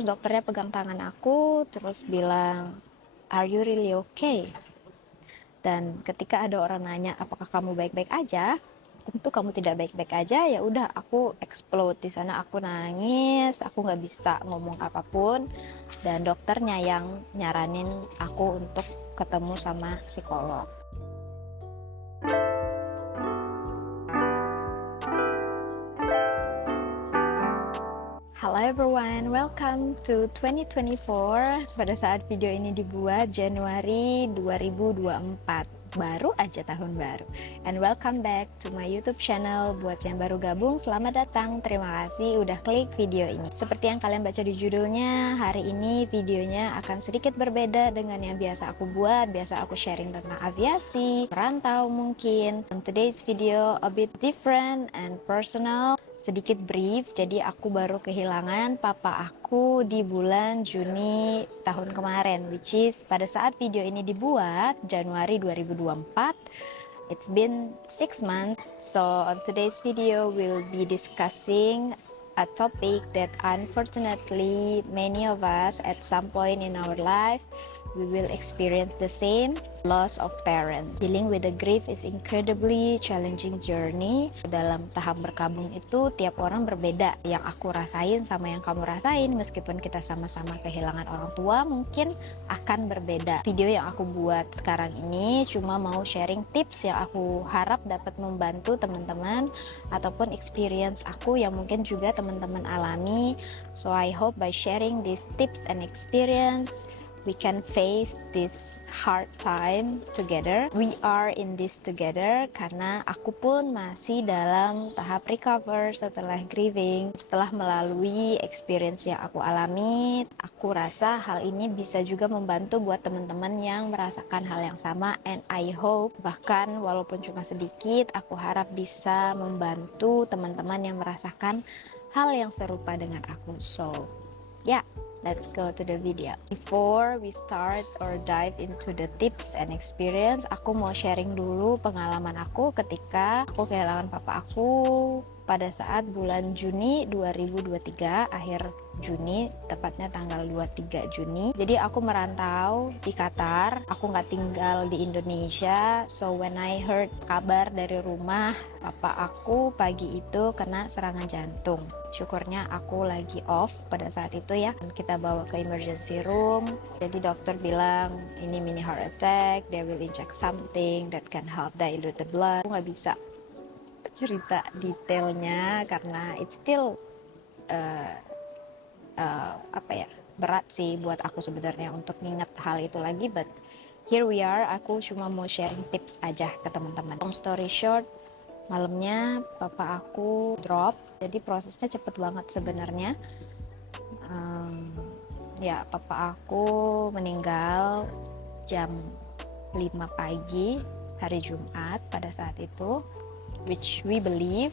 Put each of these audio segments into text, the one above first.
Terus dokternya pegang tangan aku, terus bilang, "Are you really okay?" Dan ketika ada orang nanya, "Apakah kamu baik-baik aja?" Tentu kamu tidak baik-baik aja, ya udah aku explode di sana, aku nangis, aku nggak bisa ngomong apapun, dan dokternya yang nyaranin aku untuk ketemu sama psikolog. Halo everyone, welcome to 2024. Pada saat video ini dibuat Januari 2024, baru aja tahun baru. And welcome back to my YouTube channel. Buat yang baru gabung, selamat datang. Terima kasih udah klik video ini. Seperti yang kalian baca di judulnya, hari ini videonya akan sedikit berbeda dengan yang biasa aku buat. Biasa aku sharing tentang aviasi, merantau mungkin. On today's video a bit different and personal. Sedikit brief, jadi aku baru kehilangan papa aku di bulan Juni tahun kemarin, which is pada saat video ini dibuat Januari 2024. It's been 6 months. So on today's video we'll be discussing a topic that unfortunately many of us at some point in our life we will experience the same, loss of parents. Dealing with the grief is incredibly challenging journey. Dalam tahap berkabung itu tiap orang berbeda. Yang aku rasain sama yang kamu rasain, meskipun kita sama-sama kehilangan orang tua, mungkin akan berbeda. Video yang aku buat sekarang ini cuma mau sharing tips yang aku harap dapat membantu teman-teman ataupun experience aku yang mungkin juga teman-teman alami. So I hope by sharing these tips and experience we can face this hard time together. We are in this together karena aku pun masih dalam tahap recover setelah grieving. Setelah melalui experience yang aku alami, aku rasa hal ini bisa juga membantu buat teman-teman yang merasakan hal yang sama, and I hope bahkan walaupun cuma sedikit, aku harap bisa membantu teman-teman yang merasakan hal yang serupa dengan aku. So, yeah. Let's go to the video. Before we start or dive into the tips and experience, aku mau sharing dulu pengalaman aku ketika aku kehilangan papa aku pada saat bulan Juni 2023, akhir Juni, tepatnya tanggal 23 Juni. Jadi aku merantau di Qatar, aku nggak tinggal di Indonesia. So when I heard kabar dari rumah, papa aku pagi itu kena serangan jantung. Syukurnya aku lagi off pada saat itu ya. Kita bawa ke emergency room. Jadi dokter bilang ini mini heart attack, they will inject something that can help dilute the blood. Aku nggak bisa cerita detailnya karena it's still berat sih buat aku sebenarnya untuk nginget hal itu lagi, but here we are. Aku cuma mau sharing tips aja ke teman-teman. Long story short, malamnya papa aku drop, jadi prosesnya cepet banget sebenarnya. Ya, papa aku meninggal jam 5 pagi hari Jumat pada saat itu, which we believe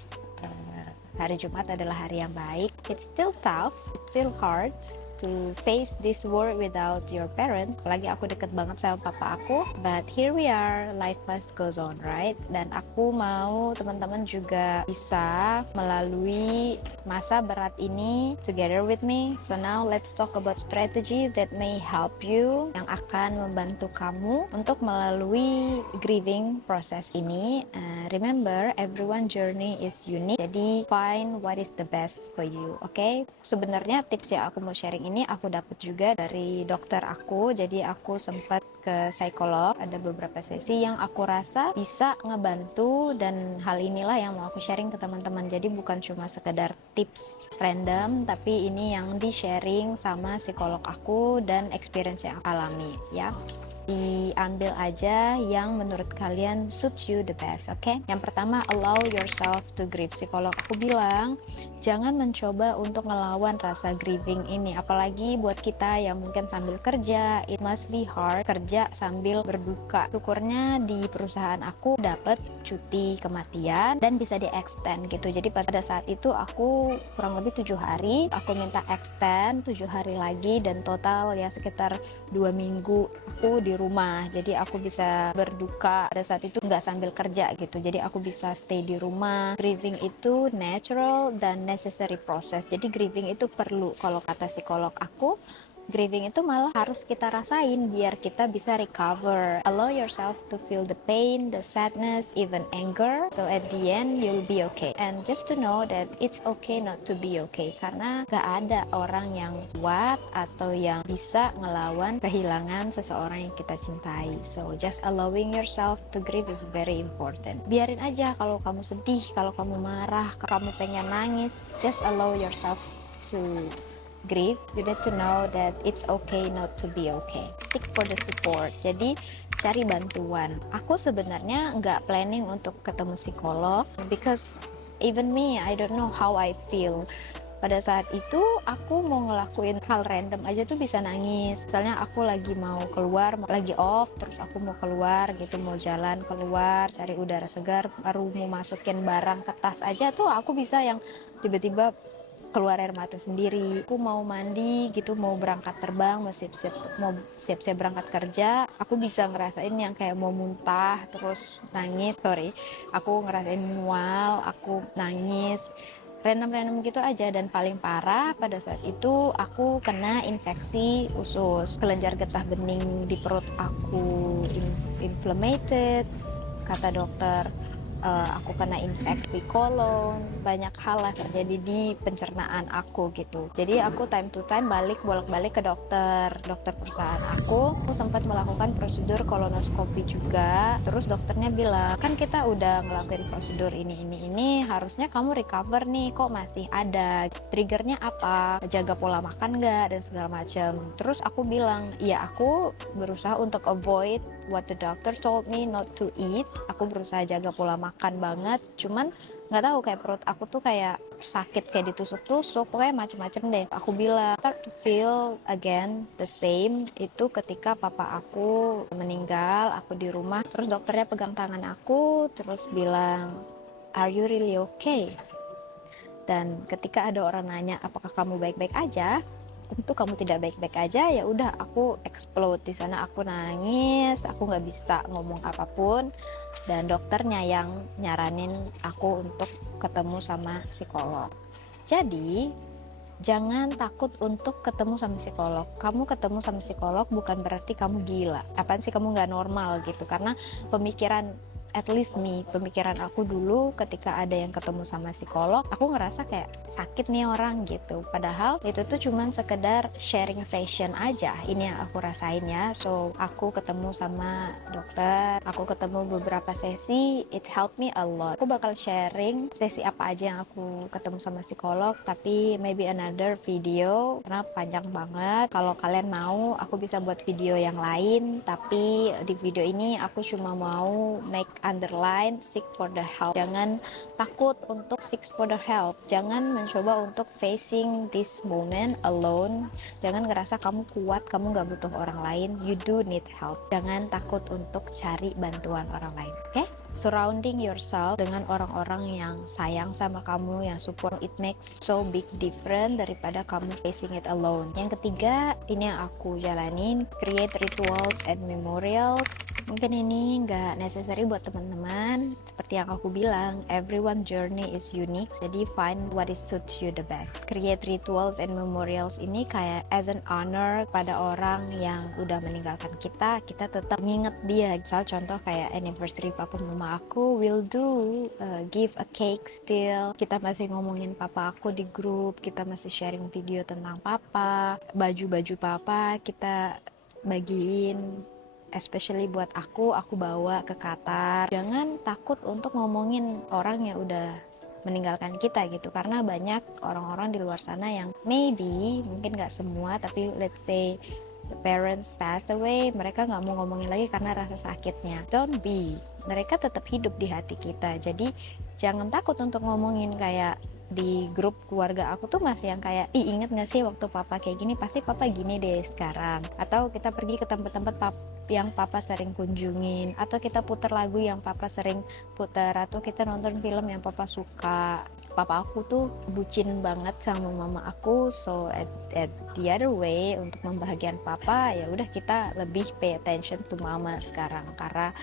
hari Jumat adalah hari yang baik. It's still tough, it's still hard to face this world without your parents. Apalagi aku deket banget sama papa aku, but here we are, life must goes on, right? Dan aku mau teman-teman juga bisa melalui masa berat ini together with me. So now let's talk about strategies that may help you, yang akan membantu kamu untuk melalui grieving proses ini. Remember, everyone journey is unique. Jadi find what is the best for you, okay? Sebenarnya tips yang aku mau sharing ini aku dapat juga dari dokter aku. Jadi aku sempat ke psikolog, ada beberapa sesi yang aku rasa bisa ngebantu, dan hal inilah yang mau aku sharing ke teman-teman. Jadi bukan cuma sekedar tips random, tapi ini yang di sharing sama psikolog aku dan experience yang aku alami ya. Diambil aja yang menurut kalian suit you the best, oke? Yang pertama, allow yourself to grieve. Psikolog aku bilang jangan mencoba untuk ngelawan rasa grieving ini, apalagi buat kita yang mungkin sambil kerja. It must be hard kerja sambil berduka. Syukurnya di perusahaan aku dapat cuti kematian dan bisa di extend gitu. Jadi pada saat itu aku kurang lebih 7 hari, aku minta extend 7 hari lagi, dan total ya sekitar 2 minggu aku di rumah, jadi aku bisa berduka pada saat itu nggak sambil kerja gitu, jadi aku bisa stay di rumah. Grieving itu natural dan necessary process, jadi grieving itu perlu. Kalau kata psikolog aku, grieving itu malah harus kita rasain biar kita bisa recover. Allow yourself to feel the pain, the sadness, even anger. So at the end you'll be okay. And just to know that it's okay not to be okay. Karena gak ada orang yang kuat atau yang bisa ngelawan kehilangan seseorang yang kita cintai. So just allowing yourself to grieve is very important. Biarin aja kalau kamu sedih, kalau kamu marah, kalau kamu pengen nangis. Just allow yourself to grieve. You need to know that it's okay not to be okay. Seek for the support. Jadi cari bantuan. Aku sebenarnya nggak planning untuk ketemu psikolog because even me, I don't know how I feel. Pada saat itu aku mau ngelakuin hal random aja tuh bisa nangis. Misalnya aku lagi mau keluar, lagi off, terus aku mau keluar gitu, mau jalan keluar, cari udara segar, baru mau masukin barang ke tas aja tuh aku bisa yang tiba-tiba keluar air mata sendiri. Aku mau mandi gitu, mau berangkat terbang, mau siap-siap berangkat kerja, aku bisa ngerasain yang kayak mau muntah terus nangis. Aku ngerasain mual, aku nangis, random gitu aja. Dan paling parah pada saat itu aku kena infeksi usus, kelenjar getah bening di perut aku inflamed, kata dokter. Aku kena infeksi kolon, banyak hal lah terjadi di pencernaan aku gitu. Jadi aku time to time bolak-balik ke dokter perusahaan aku sempat melakukan prosedur kolonoskopi juga. Terus dokternya bilang, kan kita udah ngelakuin prosedur ini, harusnya kamu recover nih, kok masih ada, triggernya apa, jaga pola makan nggak, dan segala macam. Terus aku bilang, iya aku berusaha untuk avoid what the doctor told me not to eat. Aku berusaha jaga pola makan banget, cuman nggak tahu, kayak perut aku tuh kayak sakit, kayak ditusuk-tusuk, pokoknya macem-macem deh. Aku bilang start to feel again the same itu ketika papa aku meninggal, aku di rumah. Terus dokternya pegang tangan aku terus bilang, are you really okay? Dan ketika ada orang nanya apakah kamu baik-baik aja, tentu kamu tidak baik-baik aja. Ya udah, aku explode di sana, aku nangis, aku nggak bisa ngomong apapun. Dan dokternya yang nyaranin aku untuk ketemu sama psikolog. Jadi jangan takut untuk ketemu sama psikolog. Kamu ketemu sama psikolog bukan berarti kamu gila, apaan sih kamu nggak normal gitu. Karena pemikiran, at least me, pemikiran aku dulu ketika ada yang ketemu sama psikolog, aku ngerasa kayak sakit nih orang gitu. Padahal itu tuh cuman sekedar sharing session aja, ini yang aku rasain ya. So aku ketemu sama dokter, aku ketemu beberapa sesi, it helped me a lot. Aku bakal sharing sesi apa aja yang aku ketemu sama psikolog, tapi maybe another video karena panjang banget. Kalau kalian mau, aku bisa buat video yang lain, tapi di video ini aku cuma mau make underline seek for the help. Jangan takut untuk seek for the help. Jangan mencoba untuk facing this moment alone. Jangan ngerasa kamu kuat, kamu gak butuh orang lain. You do need help. Jangan takut untuk cari bantuan orang lain. Oke? Surrounding yourself dengan orang-orang yang sayang sama kamu, yang support, it makes so big difference daripada kamu facing it alone. Yang ketiga, ini yang aku jalanin, create rituals and memorials. Mungkin ini nggak necessary buat teman-teman. Seperti yang aku bilang, everyone journey is unique, jadi find what is suits you the best. Create rituals and memorials ini kayak as an honor pada orang yang udah meninggalkan kita tetap nginget dia. Misal contoh kayak anniversary papa mama aku, will do give a cake still. Kita masih ngomongin papa aku di grup, kita masih sharing video tentang papa, baju-baju papa kita bagiin. Especially buat aku bawa ke Qatar. Jangan takut untuk ngomongin orang yang udah meninggalkan kita gitu, karena banyak orang-orang di luar sana yang maybe, mungkin gak semua, tapi let's say the parents passed away, mereka gak mau ngomongin lagi karena rasa sakitnya. Don't be, mereka tetap hidup di hati kita. Jadi jangan takut untuk ngomongin. Kayak di grup keluarga aku tuh masih yang kayak, ih inget gak sih waktu papa kayak gini, pasti papa gini deh sekarang. Atau kita pergi ke tempat-tempat yang papa sering kunjungin, atau kita putar lagu yang papa sering putar, atau kita nonton film yang papa suka. papa aku tuh bucin banget sama mama aku, so at the other way, untuk membahagiakan papa ya udah kita lebih pay attention to mama sekarang, karena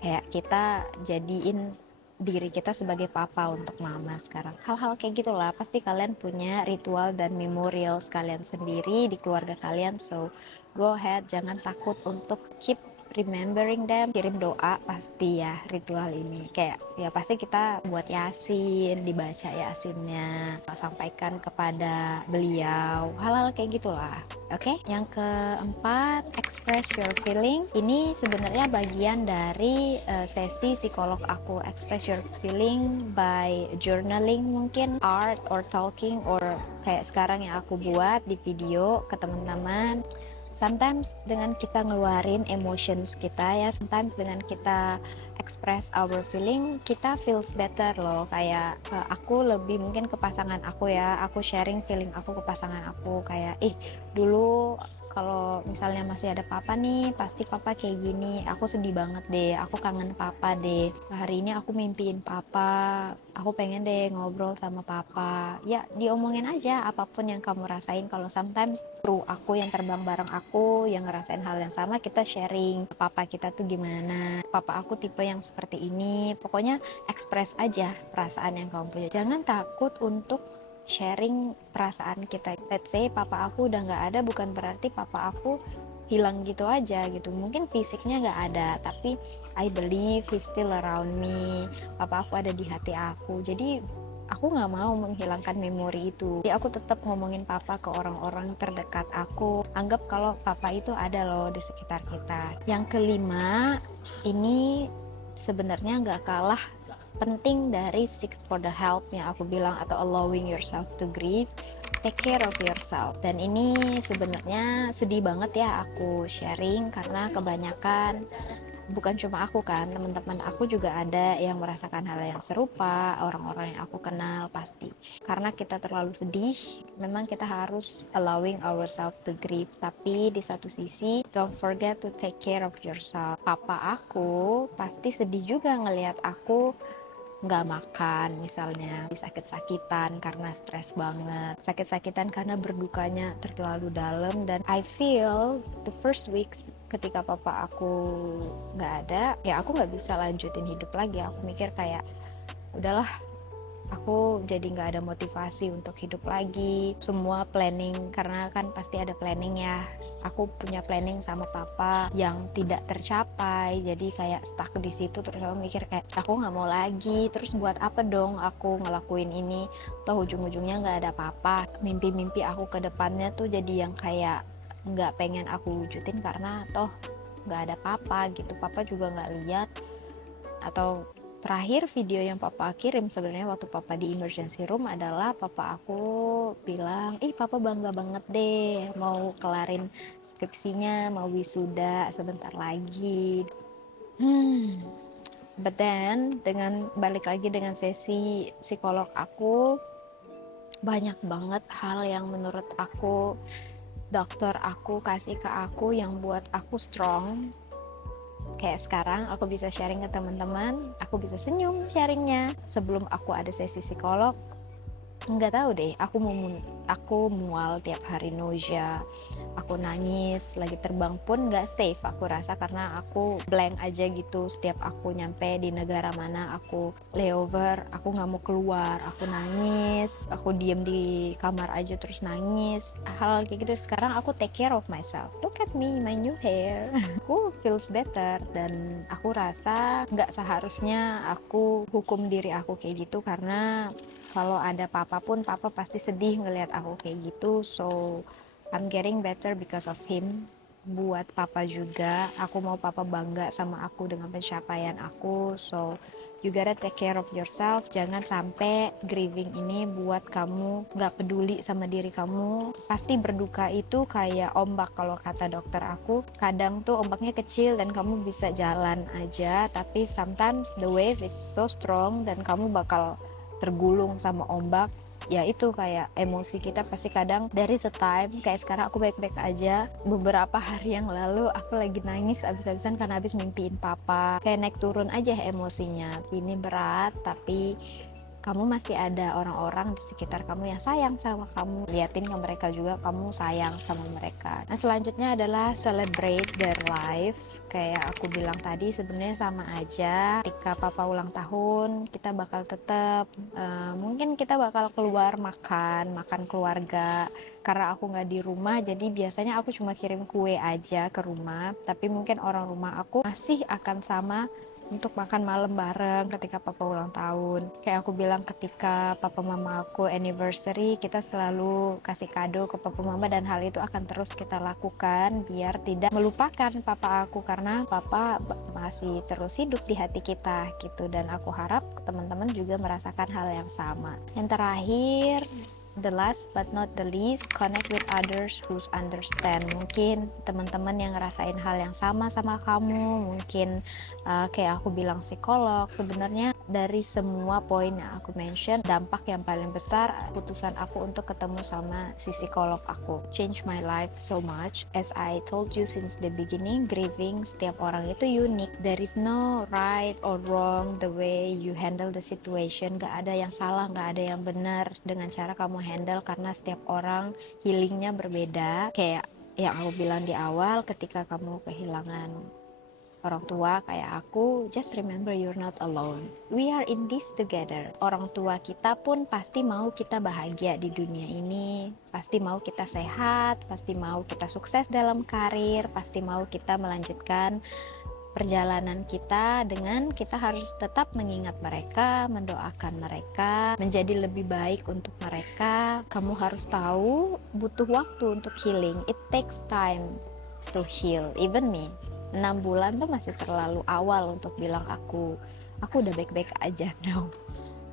kayak kita jadiin diri kita sebagai papa untuk mama sekarang. Hal-hal kayak gitulah, pasti kalian punya ritual dan memorial kalian sendiri di keluarga kalian, so go ahead, jangan takut untuk keep remembering them. Kirim doa pasti ya, ritual ini kayak ya pasti kita buat yasin, dibaca yasinnya, sampaikan kepada beliau, hal-hal kayak gitulah. Oke, yang keempat, express your feeling. Ini sebenarnya bagian dari sesi psikolog aku. Express your feeling by journaling, mungkin art or talking, or kayak sekarang yang aku buat di video ke teman-teman. Sometimes dengan kita ngeluarin emotions kita ya, sometimes dengan kita express our feeling, kita feels better loh. Kayak aku lebih mungkin ke pasangan aku ya, aku sharing feeling aku ke pasangan aku, kayak dulu kalau misalnya masih ada papa nih, pasti papa kayak gini, aku sedih banget deh, aku kangen papa deh, hari ini aku mimpiin papa, aku pengen deh ngobrol sama papa. Ya diomongin aja apapun yang kamu rasain. Kalau sometimes kru aku yang terbang bareng aku yang ngerasain hal yang sama, kita sharing papa kita tuh gimana, papa aku tipe yang seperti ini. Pokoknya express aja perasaan yang kamu punya, jangan takut untuk sharing perasaan kita. Let's say papa aku udah nggak ada, bukan berarti papa aku hilang gitu aja gitu. Mungkin fisiknya nggak ada, tapi I believe he's still around me. Papa aku ada di hati aku. Jadi aku nggak mau menghilangkan memori itu. Jadi aku tetap ngomongin papa ke orang-orang terdekat aku. Anggap kalau papa itu ada loh di sekitar kita. Yang kelima, ini sebenarnya nggak kalah penting dari seek for the help yang aku bilang, atau allowing yourself to grieve. Take care of yourself. Dan ini sebenarnya sedih banget ya aku sharing, karena kebanyakan, bukan cuma aku kan, teman-teman aku juga ada yang merasakan hal yang serupa, orang-orang yang aku kenal pasti. Karena kita terlalu sedih, memang kita harus allowing ourselves to grieve. Tapi di satu sisi, don't forget to take care of yourself. Papa aku pasti sedih juga ngelihat aku nggak makan misalnya, sakit-sakitan karena stres banget, sakit-sakitan karena berdukanya terlalu dalam. Dan I feel the first weeks ketika papa aku nggak ada, ya aku nggak bisa lanjutin hidup lagi. Aku mikir kayak udahlah, aku jadi nggak ada motivasi untuk hidup lagi. Semua planning, karena kan pasti ada planning ya, aku punya planning sama papa yang tidak tercapai, jadi kayak stuck di situ. Terus aku mikir kayak aku nggak mau lagi, terus buat apa dong aku ngelakuin ini, toh ujung-ujungnya nggak ada papa. Mimpi-mimpi aku ke depannya tuh jadi yang kayak nggak pengen aku wujudin karena toh nggak ada papa gitu, papa juga nggak lihat. Atau terakhir video yang papa kirim sebenarnya waktu papa di emergency room adalah papa aku bilang, papa bangga banget deh, mau kelarin skripsinya, mau wisuda sebentar lagi. But then dengan balik lagi dengan sesi psikolog aku, banyak banget hal yang menurut aku dokter aku kasih ke aku yang buat aku strong. Kayak sekarang aku bisa sharing ke teman-teman, aku bisa senyum sharingnya. Sebelum aku ada sesi psikolog, nggak tahu deh, aku mual tiap hari, nausea, aku nangis, lagi terbang pun nggak safe aku rasa, karena aku blank aja gitu. Setiap aku nyampe di negara mana aku layover, aku nggak mau keluar, aku nangis, aku diem di kamar aja terus nangis, hal kayak gitu. Sekarang aku take care of myself, look at me, my new hair. Aku feels better, dan aku rasa nggak seharusnya aku hukum diri aku kayak gitu, karena kalau ada papa pun, papa pasti sedih ngelihat aku kayak gitu. So I'm getting better because of him. Buat papa juga, aku mau papa bangga sama aku dengan pencapaian aku. So you gotta take care of yourself. Jangan sampai grieving ini buat kamu gak peduli sama diri kamu. Pasti berduka itu kayak ombak kalau kata dokter aku. Kadang tuh ombaknya kecil dan kamu bisa jalan aja, tapi sometimes the wave is so strong dan kamu bakal tergulung sama ombak. Ya itu kayak emosi kita pasti kadang dari setime, kayak sekarang aku baik-baik aja, beberapa hari yang lalu aku lagi nangis abis-abisan karena habis mimpiin papa. Kayak naik turun aja emosinya. Ini berat, tapi kamu masih ada orang-orang di sekitar kamu yang sayang sama kamu. Liatin ke mereka juga kamu sayang sama mereka. Nah, selanjutnya adalah celebrate their life. Kayak aku bilang tadi, sebenarnya sama aja. Ketika papa ulang tahun, kita bakal tetap mungkin kita bakal keluar makan keluarga. Karena aku nggak di rumah, jadi biasanya aku cuma kirim kue aja ke rumah. Tapi mungkin orang rumah aku masih akan sama untuk makan malam bareng ketika papa ulang tahun. Kayak aku bilang, ketika papa mama aku anniversary, kita selalu kasih kado ke papa mama, dan hal itu akan terus kita lakukan biar tidak melupakan papa aku, karena papa masih terus hidup di hati kita gitu. Dan aku harap teman-teman juga merasakan hal yang sama. Yang terakhir, the last but not the least, connect with others who understand. Mungkin teman-teman yang ngerasain hal yang sama kamu, mungkin kayak aku bilang psikolog. Sebenarnya dari semua poin yang aku mention, dampak yang paling besar putusan aku untuk ketemu sama si psikolog aku change my life so much. As I told you since the beginning, grieving, setiap orang itu unik. There is no right or wrong the way you handle the situation. Gak ada yang salah, gak ada yang benar dengan cara kamu handle, karena setiap orang healingnya berbeda. Kayak yang aku bilang di awal, ketika kamu kehilangan orang tua kayak aku, just remember you're not alone. We are in this together. Orang tua kita pun pasti mau kita bahagia di dunia ini, pasti mau kita sehat, pasti mau kita sukses dalam karir, pasti mau kita melanjutkan perjalanan kita, dengan kita harus tetap mengingat mereka, mendoakan mereka, menjadi lebih baik untuk mereka. Kamu harus tahu, butuh waktu untuk healing. It takes time to heal. Even me, 6 bulan tuh masih terlalu awal untuk bilang aku udah baik-baik aja. No,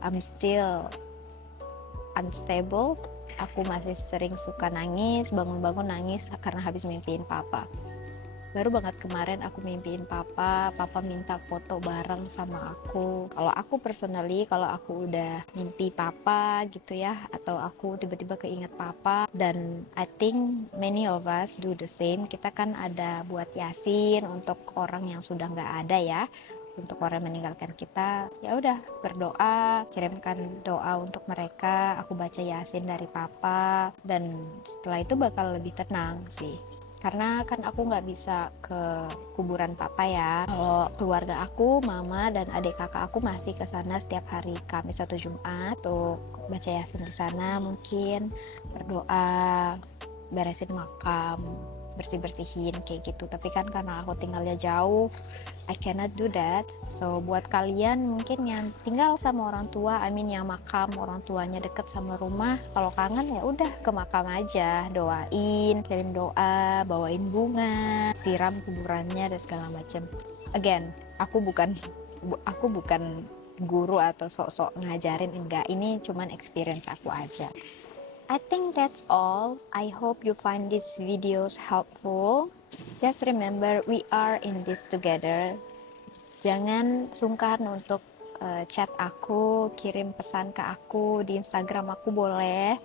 I'm still unstable. Aku masih sering suka nangis, bangun-bangun nangis karena habis mimpiin papa. Baru banget kemarin aku mimpiin papa minta foto bareng sama aku. Kalau aku personally, kalau aku udah mimpi papa gitu ya, atau aku tiba-tiba keinget papa, dan I think many of us do the same. Kita kan ada buat yasin untuk orang yang sudah nggak ada ya, untuk orang yang meninggalkan kita. Ya udah, berdoa, kirimkan doa untuk mereka. Aku baca yasin dari papa, dan setelah itu bakal lebih tenang sih. Karena kan aku nggak bisa ke kuburan papa ya. Kalau keluarga aku, mama dan adik kakak aku masih ke sana setiap hari Kamis atau Jumat untuk baca yasin di sana, mungkin berdoa, beresin makam, bersih-bersihin kayak gitu. Tapi kan karena aku tinggalnya jauh, I cannot do that. So buat kalian mungkin yang tinggal sama orang tua, yang makam orang tuanya deket sama rumah, kalau kangen ya udah ke makam aja, doain, kirim doa, bawain bunga, siram kuburannya dan segala macam. Again, aku bukan guru atau sok-sok ngajarin, enggak. Ini cuman experience aku aja. I think that's all. I hope you find these videos helpful. Just remember, we are in this together. Jangan sungkan untuk chat aku, kirim pesan ke aku di Instagram aku boleh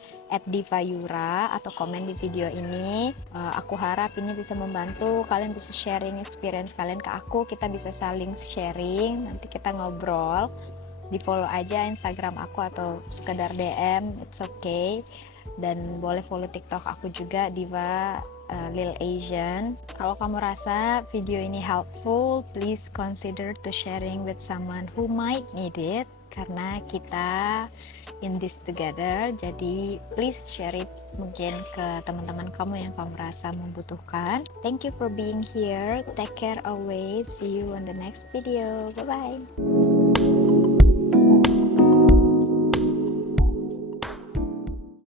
@divayura, atau komen di video ini. Aku harap ini bisa membantu kalian, bisa sharing experience kalian ke aku, kita bisa saling sharing, nanti kita ngobrol. Di follow aja Instagram aku atau sekedar DM, it's okay. Dan boleh follow TikTok aku juga, Diva Lil Asian. Kalau kamu rasa video ini helpful, please consider to sharing with someone who might need it, karena kita in this together. Jadi please share it mungkin ke teman-teman kamu yang kamu rasa membutuhkan. Thank you for being here. Take care always. See you on the next video. Bye bye.